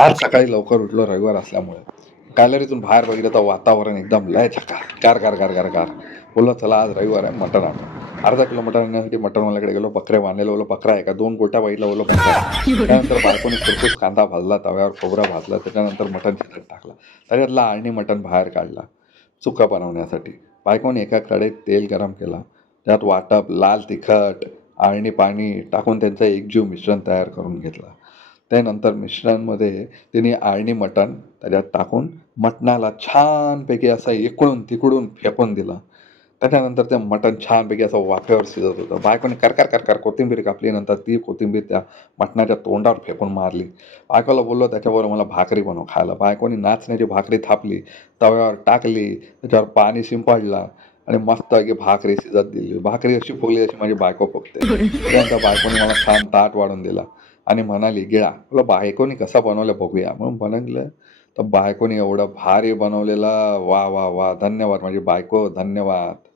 आज सकाळी लवकर उठलो रविवार असल्यामुळे. गॅलरीतून बाहेर बघितलं तर वातावरण एकदम लय छकार कार कार कार कार कार. बोललो चला आज रविवार आहे मटण आणलं अर्धा किलो मटण आणण्यासाठी मटणवाल्याकडे गेलो बकरे बांधलेलो बोललो बकरा आहे का? दोन गोट्या बाईला बोललो बकरा त्यानंतर बायकोने कुरकुस कांदा भाजला तव्यावर खोबरा भाजला त्याच्यानंतर मटण शिजत टाकला. त्याच्यातला आळणी मटण बाहेर काढला चुका बनवण्यासाठी. बायकोने एका कडेत तेल गरम केला त्यात वाटप लाल तिखट आळणी पाणी टाकून त्यांचं एकजीव मिश्रण तयार करून घेतला. त्यानंतर मिश्रणमध्ये तिने आळणी मटण त्याच्यात टाकून मटणाला छानपैकी असं इकडून तिकडून फेकून दिलं. त्याच्यानंतर ते मटण छानपैकी असं वाफेवर शिजत होतं. बायकोने करकार करकार कोथिंबीर कापली नंतर ती कोथिंबीर त्या मटणाच्या तोंडावर फेकून मारली. बायकोला बोललो त्याच्याबरोबर मला भाकरी बनव खायला. बायकोने नाचण्याची भाकरी थापली तव्यावर टाकली त्याच्यावर पाणी शिंपडला आणि मस्त की भाकरी शिजत दिली. भाकरी अशी फुगली अशी माझी बायको फुगते. त्यानंतर बायकोने मला छान ताट वाढून दिला. आणि म्हणाली गिळा बोला बायकोनी कसा बनवला बघूया. म्हणून बनवलं. तर बायकोनी एवढं भारी बनवलेला. वा वा वा धन्यवाद. माझी बायको धन्यवाद.